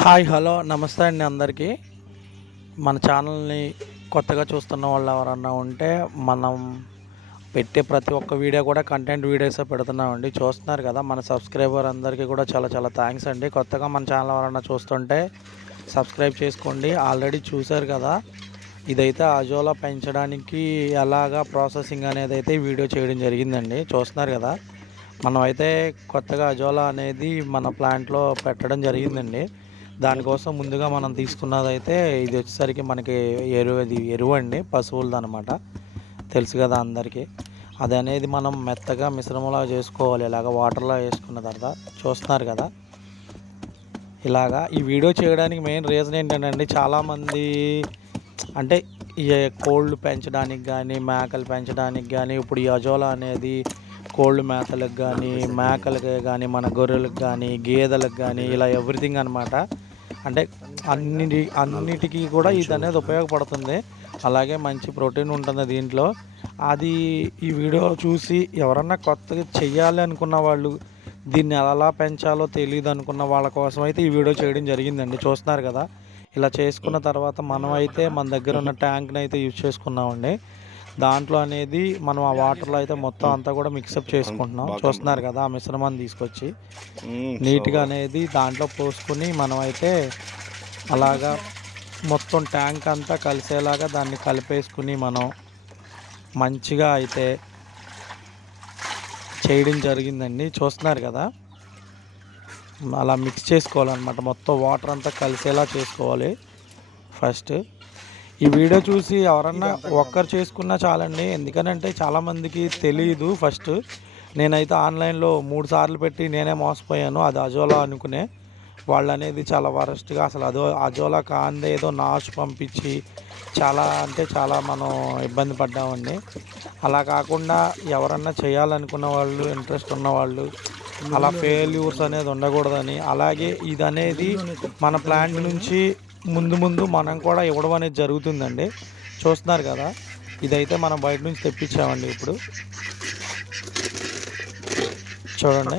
Hi hello నమస్తే అండి అందరికీ. మన ఛానల్ని కొత్తగా చూస్తున్న వాళ్ళు ఎవరన్నా ఉంటే మనం పెట్టే ప్రతి ఒక్క వీడియో కూడా కంటెంట్ వీడియోసే పెడుతున్నామండి. చూస్తున్నారు కదా మన సబ్స్క్రైబర్ అందరికీ కూడా చాలా చాలా థ్యాంక్స్ అండి. కొత్తగా మన ఛానల్ ఎవరన్నా చూస్తుంటే సబ్స్క్రైబ్ చేసుకోండి. ఆల్రెడీ చూశారు కదా ఇదైతే అజోలా పెంచడానికి ఎలాగా ప్రాసెసింగ్ అనేది అయితే వీడియో చేయడం జరిగిందండి. చూస్తున్నారు కదా మనం అయితే కొత్తగా అజోలా అనేది మన ప్లాంట్లో పెట్టడం జరిగిందండి. దానికోసం ముందుగా మనం తీసుకున్నది అయితే ఇది వచ్చేసరికి మనకి ఎరువు ఇది ఎరువు అండి పశువులది అనమాట తెలుసు కదా అందరికీ. అది అనేది మనం మెత్తగా మిశ్రమంలా చేసుకోవాలి. ఇలాగ వాటర్లో వేసుకున్న తర్వాత చూస్తున్నారు కదా. ఇలాగా ఈ వీడియో చేయడానికి మెయిన్ రీజన్ ఏంటంటే చాలామంది అంటే ఈ కోళ్ళు పెంచడానికి కానీ మేకలు పెంచడానికి కానీ ఇప్పుడు ఈ అజోలా అనేది కోళ్ళు మేతలకు కానీ మేకలకి కానీ మన గొర్రెలకు కానీ గేదెలకు కానీ ఇలా ఎవ్రీథింగ్ అనమాట అంటే అన్నిటి అన్నిటికీ కూడా ఇది అనేది ఉపయోగపడుతుంది. అలాగే మంచి ప్రోటీన్ ఉంటుంది దీంట్లో. అది ఈ వీడియో చూసి ఎవరన్నా కొత్తగా చెయ్యాలి అనుకున్న వాళ్ళు దీన్ని ఎలా పెంచాలో తెలియదు అనుకున్న వాళ్ళ కోసం అయితే ఈ వీడియో చేయడం జరిగిందండి. చూస్తున్నారు కదా? ఇలా చేసుకున్న తర్వాత మనం అయితే మన దగ్గర ఉన్న ట్యాంక్ని అయితే యూజ్ చేసుకున్నామండి. దాంట్లో అనేది మనం ఆ వాటర్లో అయితే మొత్తం అంతా కూడా మిక్సప్ చేసుకుంటున్నాం. చూస్తున్నారు కదా ఆ మిశ్రమాన్ని తీసుకొచ్చి. నీట్గా అనేది దాంట్లో పోసుకుని మనం అయితే అలాగా మొత్తం ట్యాంక్ అంతా కలిసేలాగా దాన్ని కలిపేసుకుని మనం మంచిగా అయితే చేయడం జరిగిందండి. చూస్తున్నారు కదా? అలా మిక్స్ చేసుకోవాలన్నమాట. మొత్తం వాటర్ అంతా కలిసేలా చేసుకోవాలి. ఫస్ట్ ఈ వీడియో చూసి ఎవరన్నా ఒక్కరు చేసుకున్నా చాలండి. ఎందుకనంటే చాలామందికి తెలియదు ఫస్ట్. నేనైతే ఆన్లైన్లో మూడు సార్లు పెట్టి నేనే మోసపోయాను. అది అజోలా అనుకునే వాళ్ళు అనేది చాలా వరస్ట్గా అసలు అదో అజోలా కాందే ఏదో నాచు పంపించి చాలా అంటే చాలా మనం ఇబ్బంది పడ్డామండి. అలా కాకుండా ఎవరన్నా చేయాలనుకున్న వాళ్ళు ఇంట్రెస్ట్ ఉన్న వాళ్ళు అలా ఫెయిల్యూర్స్ అనేది ఉండకూడదని. అలాగే ఇది అనేది మన ప్లాంట్ నుంచి ముందు ముందు మనం కూడా ఇవ్వడం అనేది జరుగుతుందండి. చూస్తున్నారు కదా ఇదైతే మనం బయట నుంచి తెప్పించామండి ఇప్పుడు. చూడండి.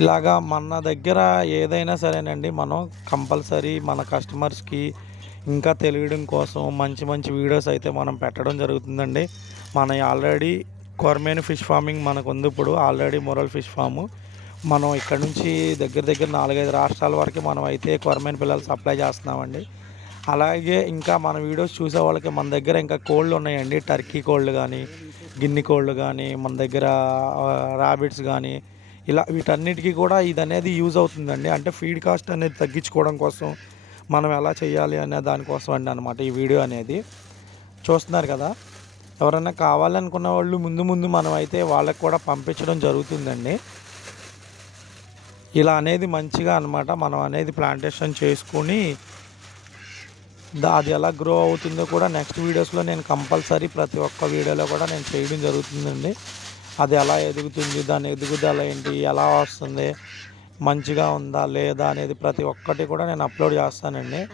ఇలాగా మన దగ్గర ఏదైనా సరేనండి మనం కంపల్సరీ మన కస్టమర్స్కి ఇంకా తెలియడం కోసం మంచి మంచి వీడియోస్ అయితే మనం పెట్టడం జరుగుతుందండి. మన ఆల్రెడీ కొరమేను ఫిష్ ఫార్మింగ్ మనకు ఉంది ఇప్పుడు ఆల్రెడీ మొరల్ ఫిష్ ఫాము మనం ఇక్కడ నుంచి దగ్గర దగ్గర నాలుగైదు రాష్ట్రాల వరకు మనం అయితే కొరమైన పిల్లలు సప్లై చేస్తున్నామండి. అలాగే ఇంకా మన వీడియోస్ చూసే వాళ్ళకి మన దగ్గర ఇంకా కోళ్ళు ఉన్నాయండి. టర్కీ కోళ్ళు కానీ గిన్నె కోళ్ళు కానీ మన దగ్గర ర్యాబిట్స్ కానీ ఇలా వీటన్నిటికీ కూడా ఇది అనేది యూజ్ అవుతుందండి. అంటే ఫీడ్ కాస్ట్ అనేది తగ్గించుకోవడం కోసం మనం ఎలా చేయాలి అనే దానికోసం అండి అనమాట ఈ వీడియో అనేది. చూస్తున్నారు కదా? ఎవరైనా కావాలనుకున్న వాళ్ళు ముందు ముందు మనం అయితే వాళ్ళకి కూడా పంపించడం జరుగుతుందండి. ఇలా అనేది మంచిగా అనమాట మనం అనేది ప్లాంటేషన్ చేసుకొని దా- అది ఎలా గ్రో అవుతుందో కూడా నెక్స్ట్ వీడియోస్లో నేను కంపల్సరీ ప్రతి ఒక్క వీడియోలో కూడా నేను చేయడం జరుగుతుందండి. అది ఎలా ఎదుగుతుంది దాని ఎదుగుదల ఏంటి ఎలా వస్తుంది మంచిగా ఉందా లేదా అనేది ప్రతి ఒక్కటి కూడా నేను అప్లోడ్ చేస్తానండి.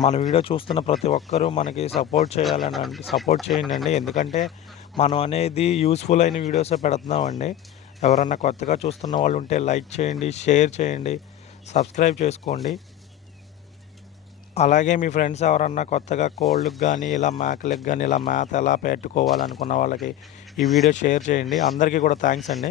మన వీడియో చూస్తున్న ప్రతి ఒక్కరూ మనకి సపోర్ట్ చేయాలని సపోర్ట్ చేయండి ఎందుకంటే మనం అనేది యూస్ఫుల్ అయిన వీడియోసే పెడుతున్నామండి. ఎవరన్నా కొత్తగా చూస్తున్న వాళ్ళు ఉంటే లైక్ చేయండి షేర్ చేయండి సబ్స్క్రైబ్ చేసుకోండి. అలాగే మీ ఫ్రెండ్స్ ఎవరన్నా కొత్తగా కోళ్ళకి కానీ ఇలా మేకలకు కానీ ఇలా మేత ఎలా పెట్టుకోవాలనుకున్న వాళ్ళకి ఈ వీడియో షేర్ చేయండి. అందరికీ కూడా థ్యాంక్స్ అండి.